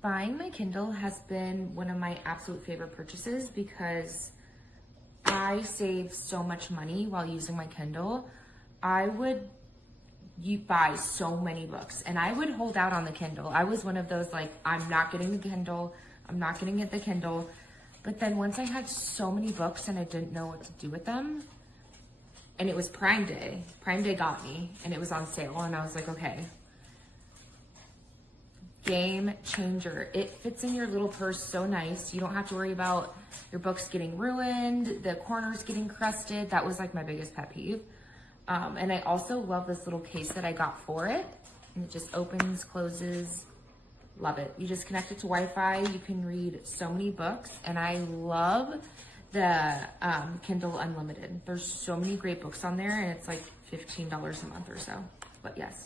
Buying my Kindle has been one of my absolute favorite purchases because I save so much money while using my Kindle. You buy so many books and I would hold out on the Kindle. I was one of those like, I'm not getting the Kindle. I'm not getting the Kindle. But then once I had so many books and I didn't know what to do with them, and it was Prime Day. Prime Day got me and it was on sale and I was like, okay. Game changer. It fits in your little purse so nice. You don't have to worry about your books getting ruined, the corners getting crusted. That was like my biggest pet peeve. And I also love this little case that I got for it. And it just opens, closes. Love it. You just connect it to Wi-Fi. You can read so many books. And I love the Kindle Unlimited. There's so many great books on there and it's like $15 a month or so. But yes.